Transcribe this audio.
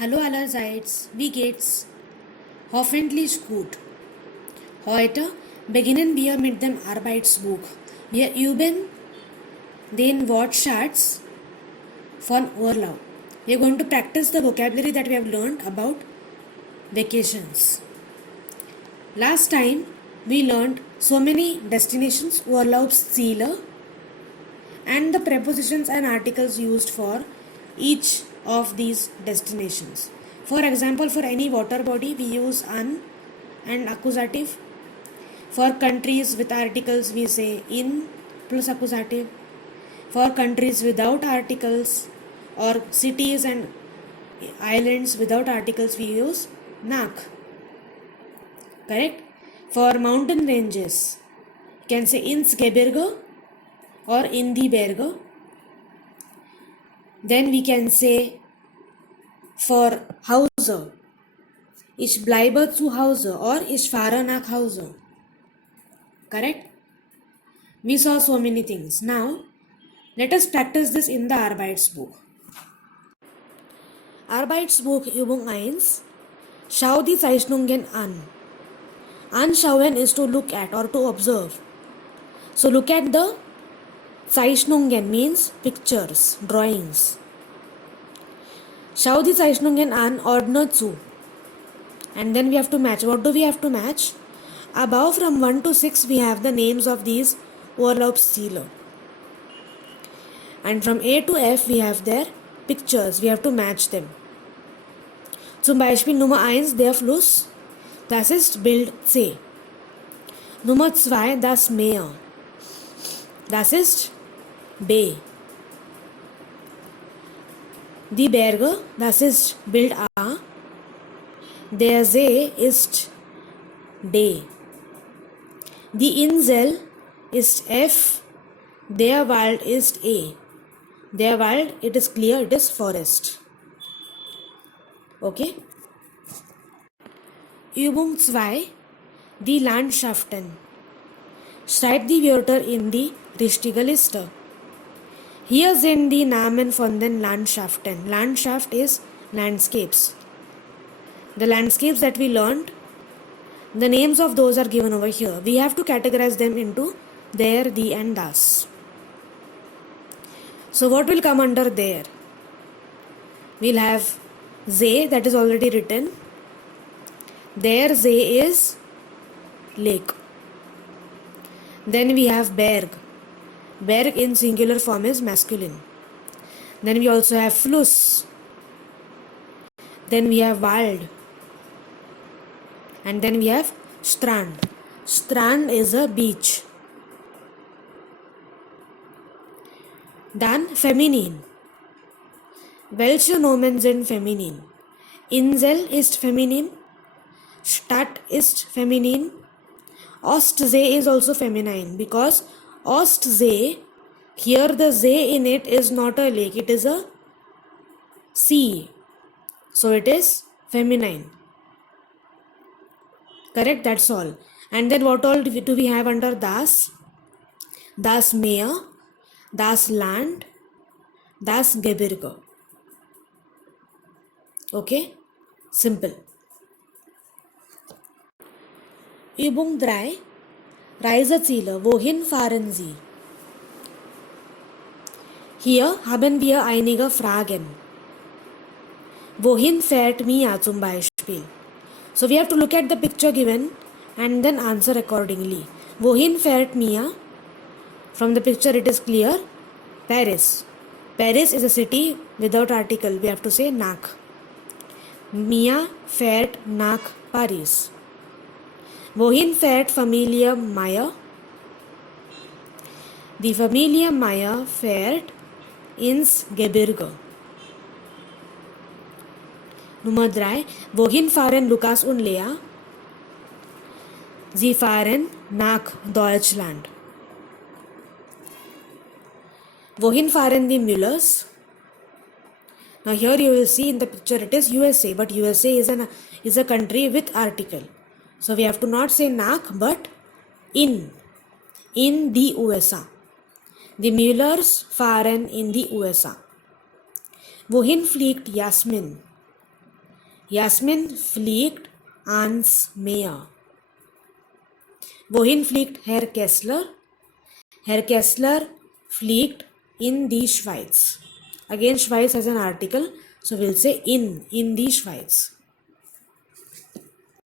Hallo allerseits, wie geht's? Hoffentlich gut. Heute beginnen wir mit dem Arbeitsbuch. Wir üben den Wortschatz von Urlaub. We are going to practice the vocabulary that we have learned about vacations. Last time we learned so many destinations, Urlaubsziele, and the prepositions and articles used for each of these destinations. For example, for any water body, we use an and accusative. For countries with articles, we say in plus accusative. For countries without articles or cities and islands without articles, we use nak. Correct? For mountain ranges, you can say ins Gebirge or in die Berge. Then we can say for Hause, ich bleibe zu Hause or ich fahre nach Hause. Correct? We saw so many things. Now, let us practice this in the Arbeitsbuch. Arbeitsbuch Übung 1. Schau die Zeichnungen an. Anschauen is to look at or to observe. So look at the Zeichnungen means pictures, drawings. Schau die Zeichnungen an, ordne zu. And then we have to match. What do we have to match? Above from 1 to 6 we have the names of these Urlaubsziele. And from A to F we have their pictures. We have to match them. Zum Beispiel Nummer 1, der Fluss. Das ist Bild C. Nummer 2, das Meer. Das ist B. Die Berge, das ist Bild A. Der See ist D. Die Insel ist F. Der Wald ist E. Der Wald, it is clear, it is forest. Okay? Übung 2. Die Landschaften. Schreib die Wörter in die richtige Liste. Hier sind die Namen von den Landschaften. Landschaft is landscapes. The landscapes that we learned, the names of those are given over here. We have to categorize them into there, the and das. So what will come under there? We'll have See, that is already written. There See is lake. Then we have Berg. Berg in singular form is masculine. Then we also have Fluss. Then we have Wald. And then we have Strand. Strand is a beach. Dann feminin. Welche Nomen sind feminin? Insel ist feminin. Stadt ist feminin. Ostsee is also feminine because Ostsee, here the See in it is not a lake, it is a sea. So it is feminine. Correct? That's all. And then what all do we have under das? Das Meer, das Land, das Gebirge. Okay? Simple. Übung 3. Reiseziele. Wohin fahren Sie? Hier haben wir einige Fragen. Wohin fährt Mia zum Beispiel? So we have to look at the picture given and then answer accordingly. Wohin fährt Mia? From the picture it is clear. Paris. Paris is a city without article. We have to say nach. Mia fährt nach Paris. Wohin fährt Familie Meyer? Die Familie Meyer fährt ins Gebirge. Nummer 3. Wohin fahren Lukas und Lea? Sie fahren nach Deutschland. Wohin fahren die Müllers? Now here you will see in the picture it is USA, but USA is a country with article. So we have to not say nach but in die USA. Die Müllers fahren in die USA. Wohin fliegt Jasmin? Yasmin fliegt ans Meer. Wohin fliegt Herr Kessler? Herr Kessler fliegt in die Schweiz. Again, Schweiz has an article, so we'll say in the Schweiz.